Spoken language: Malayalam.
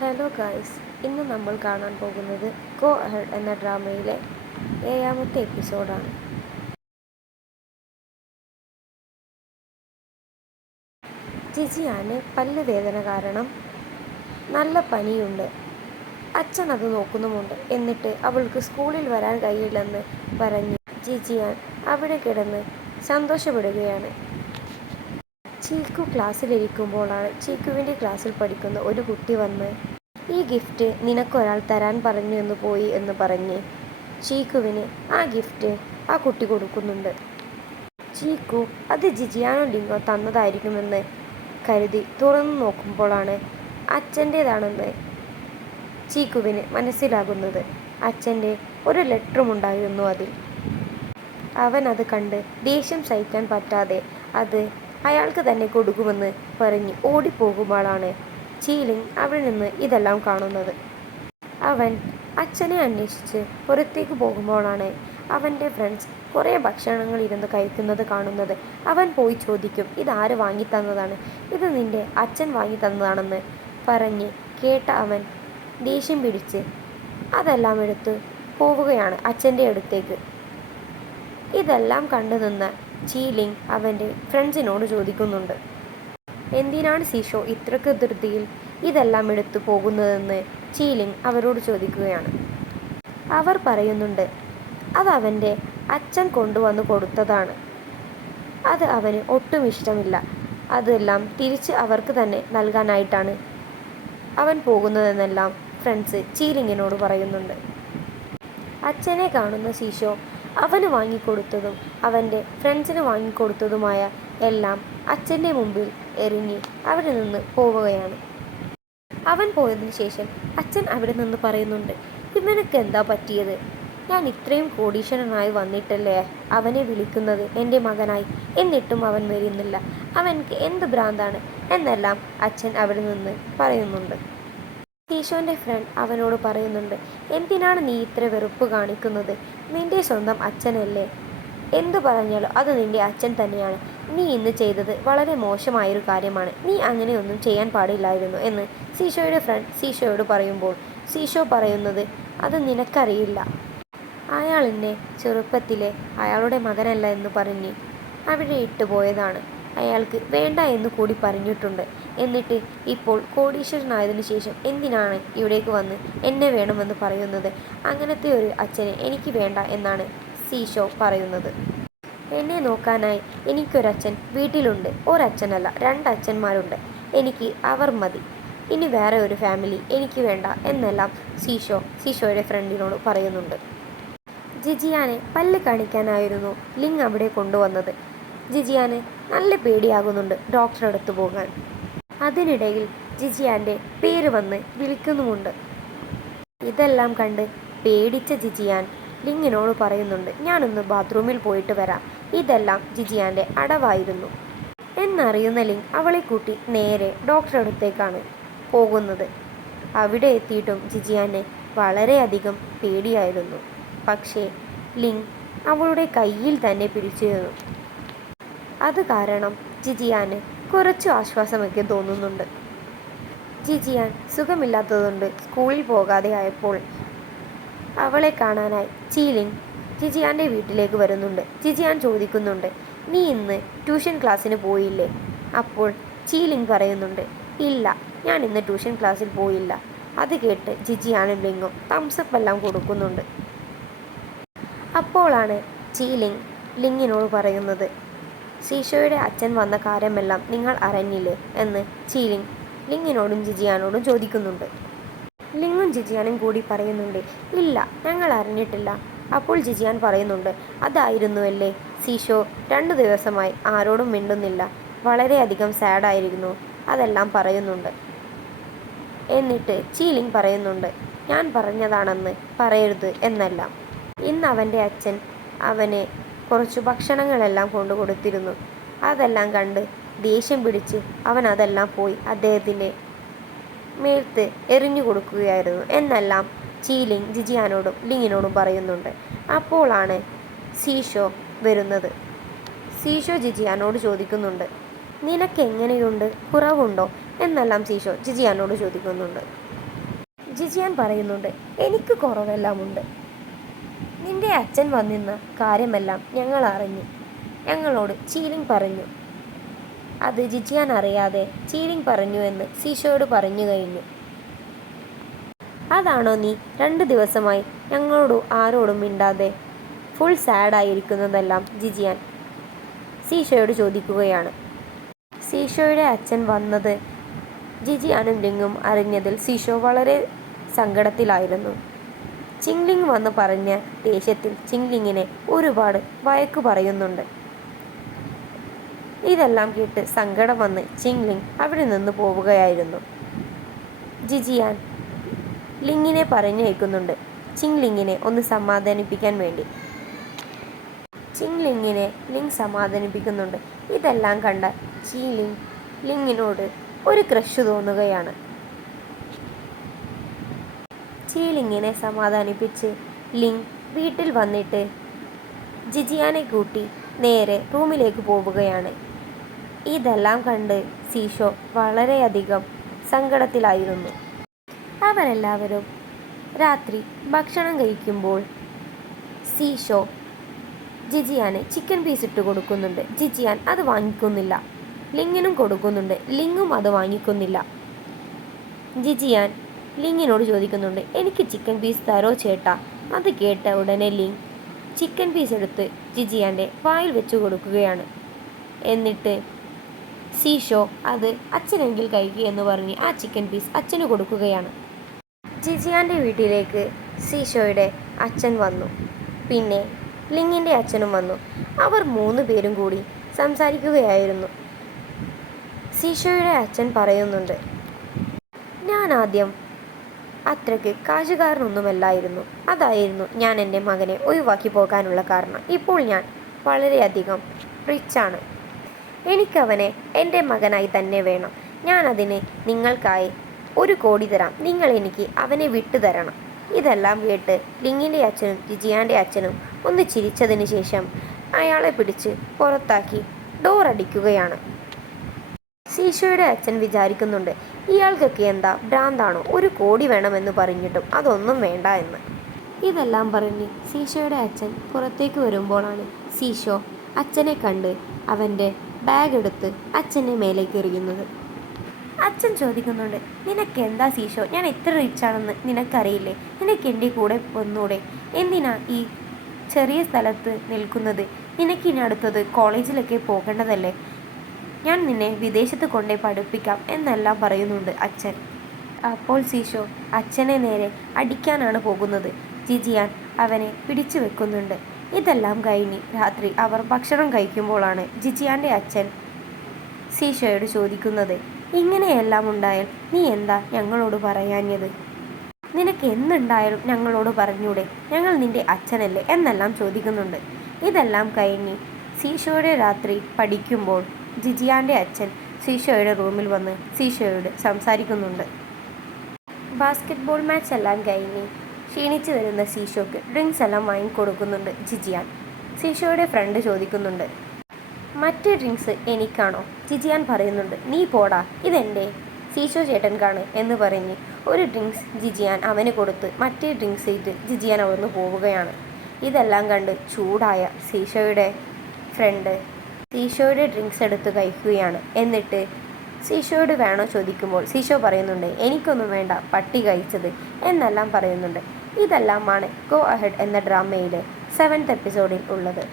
ഹലോ ഗായ്സ്, ഇന്ന് നമ്മൾ കാണാൻ പോകുന്നത് ഗോ അഹെഡ് എന്ന ഡ്രാമയിലെ 7ാമത്തെ എപ്പിസോഡാണ്. ജിജിയാന് പല്ല് വേദന കാരണം നല്ല പനിയുണ്ട്. അച്ഛൻ അത് നോക്കുന്നുമുണ്ട്. എന്നിട്ട് അവൾക്ക് സ്കൂളിൽ വരാൻ കഴിയില്ലെന്ന് പറഞ്ഞ് ജിജിയാൻ അവിടെ കിടന്ന് സന്തോഷപ്പെടുകയാണ്. ചീക്കു ക്ലാസ്സിലിരിക്കുമ്പോഴാണ് ചീക്കുവിൻ്റെ ക്ലാസ്സിൽ പഠിക്കുന്ന ഒരു കുട്ടി വന്ന് ഈ ഗിഫ്റ്റ് നിനക്കൊരാൾ തരാൻ പറഞ്ഞു എന്ന് പോയി എന്ന് പറഞ്ഞ് ചീക്കുവിന് ആ ഗിഫ്റ്റ് ആ കുട്ടി കൊടുക്കുന്നുണ്ട്. ചീക്കു അത് ജിജിയാനോ ലിങ്കോ തന്നതായിരിക്കുമെന്ന് കരുതി തുറന്നു നോക്കുമ്പോഴാണ് അച്ഛൻ്റേതാണെന്ന് ചീക്കുവിന് മനസ്സിലാകുന്നത്. അച്ഛൻ്റെ ഒരു ലെറ്ററുമുണ്ടായിരുന്നു അതിൽ. അവൻ അത് കണ്ട് ദേഷ്യം സഹിക്കാൻ പറ്റാതെ അത് അയാൾക്ക് തന്നെ കൊടുക്കുമെന്ന് പറഞ്ഞ് ഓടിപ്പോകുമ്പോഴാണ് ചീലിംഗ് അവിടെ നിന്ന് ഇതെല്ലാം കാണുന്നത്. അവൻ അച്ഛനെ അന്വേഷിച്ച് പുറത്തേക്ക് പോകുമ്പോഴാണ് അവൻ്റെ ഫ്രണ്ട്സ് കുറേ ഭക്ഷണങ്ങൾ ഇരുന്ന് കഴിക്കുന്നത് കാണുന്നത്. അവൻ പോയി ചോദിക്കും, ഇതാര് വാങ്ങിത്തന്നതാണ്, ഇത് നിൻ്റെ അച്ഛൻ വാങ്ങിത്തന്നതാണെന്ന് പറഞ്ഞ് കേട്ട അവൻ ദേഷ്യം പിടിച്ച് അതെല്ലാം എടുത്ത് പോവുകയാണ് അച്ഛൻ്റെ അടുത്തേക്ക്. ഇതെല്ലാം കണ്ടു നിന്ന ചീലിംഗ് അവൻ്റെ ഫ്രണ്ട്സിനോട് ചോദിക്കുന്നുണ്ട്, എന്തിനാണ് സീഷോ ഇത്രയ്ക്ക് ധൃതിയിൽ ഇതെല്ലാം എടുത്തു പോകുന്നതെന്ന് ചീലിംഗ് അവരോട് ചോദിക്കുകയാണ്. അവർ പറയുന്നുണ്ട്, അതവൻ്റെ അച്ഛൻ കൊണ്ടുവന്ന് കൊടുത്തതാണ്, അത് അവന് ഒട്ടും ഇഷ്ടമില്ല, അതെല്ലാം തിരിച്ച് അവർക്ക് തന്നെ നൽകാനായിട്ടാണ് അവൻ പോകുന്നതെന്നെല്ലാം ഫ്രണ്ട്സ് ചീലിങ്ങിനോട് പറയുന്നുണ്ട്. അച്ഛനെ കാണുന്ന സീഷോ അവന് വാങ്ങിക്കൊടുത്തതും അവൻ്റെ ഫ്രണ്ട്സിന് വാങ്ങിക്കൊടുത്തതുമായ എല്ലാം അച്ഛൻ്റെ മുമ്പിൽ എറിഞ്ഞ് അവിടെ നിന്ന് പോവുകയാണ്. അവൻ പോയതിനു ശേഷം അച്ഛൻ അവിടെ നിന്ന് പറയുന്നുണ്ട്, ഇവനൊക്കെ എന്താ പറ്റിയത്, ഞാൻ ഇത്രയും കോടീശ്വരനായി വന്നിട്ടല്ലേ അവനെ വിളിക്കുന്നത് എൻ്റെ മകനായി, എന്നിട്ടും അവൻ വരുന്നില്ല, അവൻക്ക് എന്ത് ഭ്രാന്താണ് എന്നെല്ലാം അച്ഛൻ അവിടെ നിന്ന് പറയുന്നുണ്ട്. സീഷോൻ്റെ ഫ്രണ്ട് അവനോട് പറയുന്നുണ്ട്, എന്തിനാണ് നീ ഇത്ര വെറുപ്പ് കാണിക്കുന്നത്, നിൻ്റെ സ്വന്തം അച്ഛനല്ലേ, എന്തു പറഞ്ഞാലോ അത് നിൻ്റെ അച്ഛൻ തന്നെയാണ്, നീ ഇന്ന് ചെയ്തത് വളരെ മോശമായൊരു കാര്യമാണ്, നീ അങ്ങനെയൊന്നും ചെയ്യാൻ പാടില്ലായിരുന്നു എന്ന് സീഷോയുടെ ഫ്രണ്ട് സീഷോയോട് പറയുമ്പോൾ സീഷോ പറയുന്നത്, അത് നിനക്കറിയില്ല, അയാൾ എന്നെ ചെറുപ്പത്തിലെ അയാളുടെ മകനല്ല എന്ന് പറഞ്ഞ് അവിടെ ഇട്ടുപോയതാണ്, അയാൾക്ക് വേണ്ട എന്ന് കൂടി പറഞ്ഞിട്ടുണ്ട്, എന്നിട്ട് ഇപ്പോൾ കോടീശ്വരനായതിനു ശേഷം എന്തിനാണ് ഇവിടേക്ക് വന്ന് എന്നെ വേണമെന്ന് പറയുന്നത്, അങ്ങനത്തെ ഒരു അച്ഛനെ എനിക്ക് വേണ്ട എന്നാണ് സീഷോ പറയുന്നത്. എന്നെ നോക്കാനായി എനിക്കൊരച്ഛൻ വീട്ടിലുണ്ട്, ഒരച്ഛനല്ല 2 അച്ഛന്മാരുണ്ട്, എനിക്ക് അവർ മതി, ഇനി വേറെ ഒരു ഫാമിലി എനിക്ക് വേണ്ട എന്നെല്ലാം സീഷോയുടെ ഫ്രണ്ടിനോട് പറയുന്നുണ്ട്. ജിജിയാനെ പല്ല് കാണിക്കാനായിരുന്നു ലിങ് അവിടെ കൊണ്ടുവന്നത്. ജിജിയാന് നല്ല പേടിയാകുന്നുണ്ട് ഡോക്ടറെ അടുത്ത് പോകാൻ. അതിനിടയിൽ ജിജിയാൻ്റെ പേര് വന്ന് വിളിക്കുന്നുമുണ്ട്. ഇതെല്ലാം കണ്ട് പേടിച്ച ജിജിയാൻ ലിങ്ങിനോട് പറയുന്നുണ്ട്, ഞാനൊന്ന് ബാത്റൂമിൽ പോയിട്ട് വരാം, ഇതെല്ലാം ജിജിയാൻ്റെ അടവായിരുന്നു എന്നറിയുന്ന ലിങ് അവളെ കൂട്ടി നേരെ ഡോക്ടറെ അടുത്തേക്കാണ് പോകുന്നത്. അവിടെ എത്തിയിട്ടും ജിജിയാനെ വളരെയധികം പേടിയായിരുന്നു. പക്ഷേ ലിങ് അവളുടെ കയ്യിൽ തന്നെ പിടിച്ചിരുന്നു. അത് കാരണം ജിജിയാന് കുറച്ചു ആശ്വാസമൊക്കെ തോന്നുന്നുണ്ട്. ജിജിയാൻ സുഖമില്ലാത്തതുകൊണ്ട് സ്കൂളിൽ പോകാതെ ആയപ്പോൾ അവളെ കാണാനായി ചീലിംഗ് ജിജിയാൻ്റെ വീട്ടിലേക്ക് വരുന്നുണ്ട്. ജിജിയാൻ ചോദിക്കുന്നുണ്ട്, നീ ഇന്ന് ട്യൂഷൻ ക്ലാസ്സിന് പോയില്ലേ? അപ്പോൾ ചീലിംഗ് പറയുന്നുണ്ട്, ഇല്ല, ഞാൻ ഇന്ന് ട്യൂഷൻ ക്ലാസ്സിൽ പോയില്ല. അത് കേട്ട് ജിജിയാനും ലിങ്ങും തംസപ്പ് എല്ലാം കൊടുക്കുന്നുണ്ട്. അപ്പോഴാണ് ചീലിംഗ് ലിങ്ങിനോട് പറയുന്നത്, സീഷോയുടെ അച്ഛൻ വന്ന കാര്യമെല്ലാം നിങ്ങൾ അറിഞ്ഞില്ലേ എന്ന് ചീലിംഗ് ലിങ്ങിനോടും ജിജിയാനോടും ചോദിക്കുന്നുണ്ട്. ലിങ്ങും ജിജിയാനും കൂടി പറയുന്നുണ്ട്, ഇല്ല, ഞങ്ങൾ അറിഞ്ഞിട്ടില്ല. അപ്പോൾ ജിജിയാൻ പറയുന്നുണ്ട്, അതായിരുന്നുവല്ലേ സീഷോ 2 ദിവസമായി ആരോടും മിണ്ടുന്നില്ല, വളരെയധികം സാഡായിരുന്നു, അതെല്ലാം പറയുന്നുണ്ട്. എന്നിട്ട് ചീലിംഗ് പറയുന്നുണ്ട്, ഞാൻ പറഞ്ഞതാണെന്ന് പറയരുത് എന്നെല്ലാം. ഇന്ന് അവൻ്റെ അച്ഛൻ അവന് കുറച്ചു ഭക്ഷണങ്ങളെല്ലാം കൊണ്ടു കൊടുത്തിരുന്നു, അതെല്ലാം കണ്ട് ദേഷ്യം പിടിച്ച് അവൻ അതെല്ലാം പോയി അദ്ദേഹത്തിൻ്റെ മേൽത്ത് എറിഞ്ഞു കൊടുക്കുകയായിരുന്നു എന്നെല്ലാം ചീലിംഗ് ജിജിയാനോടും ലിങ്ങിനോടും പറയുന്നുണ്ട്. അപ്പോഴാണ് സീഷോ വരുന്നത്. സീഷോ ജിജിയാനോട് ചോദിക്കുന്നുണ്ട്, നിനക്ക് എങ്ങനെയുണ്ട്, കുറവുണ്ടോ എന്നെല്ലാം സീഷോ ജിജിയാനോട് ചോദിക്കുന്നുണ്ട്. ജിജിയാൻ പറയുന്നുണ്ട്, എനിക്ക് കുറവെല്ലാമുണ്ട്. നിന്റെ അച്ഛൻ വന്നിരുന്ന കാര്യമെല്ലാം ഞങ്ങൾ അറിഞ്ഞു. ഞങ്ങളോട് ചീലിംഗ് പറഞ്ഞു. അത് ജിജിയാൻ അറിയാതെ ചീലിംഗ് പറഞ്ഞു എന്ന് സീഷോയോട് പറഞ്ഞു കഴിഞ്ഞു. അതാണോ നീ 2 ദിവസമായി ഞങ്ങളോട് ആരോടും മിണ്ടാതെ ഫുൾ സാഡായിരിക്കുന്നതെല്ലാം ജിജിയാൻ സീഷോയോട് ചോദിക്കുകയാണ്. സീഷോയുടെ അച്ഛൻ വന്നത് ജിജിയാനും ലിങ്ങും അറിഞ്ഞതിൽ സീഷോ വളരെ സങ്കടത്തിലായിരുന്നു. ചിങ്ലിങ് വന്ന് പറഞ്ഞ ദേഷ്യത്തിൽ ചിങ്ലിങ്ങിനെ ഒരുപാട് വഴക്കു പറയുന്നുണ്ട്. ഇതെല്ലാം കേട്ട് സങ്കടം വന്ന് ചിങ്ലിങ് അവിടെ നിന്ന് പോവുകയായിരുന്നു. ജിജിയാൻ ലിങ്ങിനെ പറഞ്ഞയക്കുന്നുണ്ട് ചിങ്ലിങ്ങിനെ ഒന്ന് സമാധാനിപ്പിക്കാൻ വേണ്ടി. ചിങ്ലിങ്ങിനെ ലിങ് സമാധാനിപ്പിക്കുന്നുണ്ട്. ഇതെല്ലാം കണ്ട ലിങ്ങിനോട് ഒരു ക്രഷ് തോന്നുകയാണ്. ചീലിങ്ങിനെ സമാധാനിപ്പിച്ച് ലിങ് വീട്ടിൽ വന്നിട്ട് ജിജിയാനെ കൂട്ടി നേരെ റൂമിലേക്ക് പോവുകയാണ്. ഇതെല്ലാം കണ്ട് സീഷോ വളരെയധികം സങ്കടത്തിലായിരുന്നു. അവരെല്ലാവരും രാത്രി ഭക്ഷണം കഴിക്കുമ്പോൾ സീഷോ ജിജിയാന് ചിക്കൻ പീസ് ഇട്ട് കൊടുക്കുന്നുണ്ട്. ജിജിയാൻ അത് വാങ്ങിക്കുന്നില്ല. ലിങ്ങിനും കൊടുക്കുന്നുണ്ട്. ലിങ്ങും അത് വാങ്ങിക്കുന്നില്ല. ജിജിയാൻ ലിങ്ങിനോട് ചോദിക്കുന്നുണ്ട്, എനിക്ക് ചിക്കൻ പീസ് തരോ ചേട്ടാ. അത് കേട്ട ഉടനെ ലിങ് ചിക്കൻ പീസ് എടുത്ത് ജിജിയാൻ്റെ വായിൽ വെച്ച് കൊടുക്കുകയാണ്. എന്നിട്ട് സീഷോ അത് അച്ഛനെങ്കിൽ കഴിക്കുക എന്ന് പറഞ്ഞ് ആ ചിക്കൻ പീസ് അച്ഛന് കൊടുക്കുകയാണ്. ജിജിയാൻ്റെ വീട്ടിലേക്ക് സീഷോയുടെ അച്ഛൻ വന്നു. പിന്നെ ലിങ്ങിൻ്റെ അച്ഛനും വന്നു. അവർ 3 പേരും കൂടി സംസാരിക്കുകയായിരുന്നു. സീഷോയുടെ അച്ഛൻ പറയുന്നുണ്ട്, ഞാൻ ആദ്യം അത്രയ്ക്ക് കാശുകാരനൊന്നുമല്ലായിരുന്നു. അതായിരുന്നു ഞാൻ എൻ്റെ മകനെ ഒഴിവാക്കി പോകാനുള്ള കാരണം. ഇപ്പോൾ ഞാൻ വളരെയധികം റിച്ചാണ്. എനിക്കവനെ എൻ്റെ മകനായി തന്നെ വേണം. ഞാനതിന് നിങ്ങൾക്കായി 1 കോടി തരാം. നിങ്ങൾ എനിക്ക് അവനെ വിട്ടുതരണം. ഇതെല്ലാം കേട്ട് ലിങ്ങിൻ്റെ അച്ഛനും ജിജിയാൻ്റെ അച്ഛനും ഒന്ന് ചിരിച്ചതിന് ശേഷം അയാളെ പിടിച്ച് പുറത്താക്കി ഡോർ അടിക്കുകയാണ്. സീഷോയുടെ അച്ഛൻ വിചാരിക്കുന്നുണ്ട്, ഇയാൾക്കൊക്കെ എന്താ ഭ്രാന്താണോ, 1 കോടി വേണമെന്ന് പറഞ്ഞിട്ടും അതൊന്നും വേണ്ട എന്ന്. ഇതെല്ലാം പറഞ്ഞ് സീഷോയുടെ അച്ഛൻ പുറത്തേക്ക് വരുമ്പോഴാണ് സീഷോ അച്ഛനെ കണ്ട് അവൻ്റെ ബാഗ് എടുത്ത് അച്ഛൻ്റെ മേലേക്ക് എറിയുന്നത്. അച്ഛൻ ചോദിക്കുന്നുണ്ട്, നിനക്ക് എന്താ സീഷോ, ഞാൻ എത്ര റിച്ചാണെന്ന് നിനക്കറിയില്ലേ? നിനക്ക് എൻ്റെ കൂടെ വന്നൂടെ? എന്തിനാ ഈ ചെറിയ സ്ഥലത്ത് നിൽക്കുന്നത്? നിനക്കിനി അടുത്തത് കോളേജിലൊക്കെ പോകേണ്ടതല്ലേ? ഞാൻ നിന്നെ വിദേശത്ത് കൊണ്ടേ പഠിപ്പിക്കാം എന്നെല്ലാം പറയുന്നുണ്ട് അച്ഛൻ. അപ്പോൾ സീഷോ അച്ഛനെ നേരെ അടിക്കാനാണ് പോകുന്നത്. ജിജിയാൻ അവനെ പിടിച്ചു വെക്കുന്നുണ്ട്. ഇതെല്ലാം കഴിഞ്ഞ് രാത്രി അവർ ഭക്ഷണം കഴിക്കുമ്പോഴാണ് ജിജിയാൻ്റെ അച്ഛൻ സീഷോയോട് ചോദിക്കുന്നത്, ഇങ്ങനെയെല്ലാം ഉണ്ടായാൽ നീ എന്താ ഞങ്ങളോട് പറയാഞ്ഞത്? നിനക്ക് എന്തുണ്ടായാലും ഞങ്ങളോട് പറഞ്ഞൂടെ? ഞങ്ങൾ നിൻ്റെ അച്ഛനല്ലേ എന്നെല്ലാം ചോദിക്കുന്നുണ്ട്. ഇതെല്ലാം കഴിഞ്ഞ് സീഷോയുടെ രാത്രി പഠിക്കുമ്പോൾ ജിജിയാൻ്റെ അച്ഛൻ സീഷോയുടെ റൂമിൽ വന്ന് സീഷോയോട് സംസാരിക്കുന്നുണ്ട്. ബാസ്കറ്റ്ബോൾ മാച്ച് എല്ലാം കഴിഞ്ഞ് ക്ഷീണിച്ച് വരുന്ന സീഷോക്ക് ഡ്രിങ്ക്സ് എല്ലാം വാങ്ങിക്കൊടുക്കുന്നുണ്ട് ജിജിയാൻ. സീഷോയുടെ ഫ്രണ്ട് ചോദിക്കുന്നുണ്ട്, മറ്റേ ഡ്രിങ്ക്സ് എനിക്കാണോ? ജിജിയാൻ പറയുന്നുണ്ട്, നീ പോടാ, ഇതെൻ്റെ സീഷോ ചേട്ടൻകാണ് എന്ന് പറഞ്ഞ് ഒരു ഡ്രിങ്ക്സ് ജിജിയാൻ അവന് കൊടുത്ത് മറ്റേ ഡ്രിങ്ക്സ് ഇട്ട് ജിജിയാൻ അവിടുന്ന് പോവുകയാണ്. ഇതെല്ലാം കണ്ട് ചൂടായ സീഷോയുടെ ഫ്രണ്ട് സീഷോയുടെ ഡ്രിങ്ക്സ് എടുത്ത് കഴിക്കുകയാണ്. എന്നിട്ട് സീഷോയോട് വേണോ ചോദിക്കുമ്പോൾ സീഷോ പറയുന്നുണ്ട്, എനിക്കൊന്നും വേണ്ട, പട്ടി കഴിച്ചത് എന്നെല്ലാം പറയുന്നുണ്ട്. ഇതെല്ലാമാണ് ഗോ അഹെഡ് എന്ന ഡ്രാമയിലെ 7th എപ്പിസോഡിൽ ഉള്ളത്.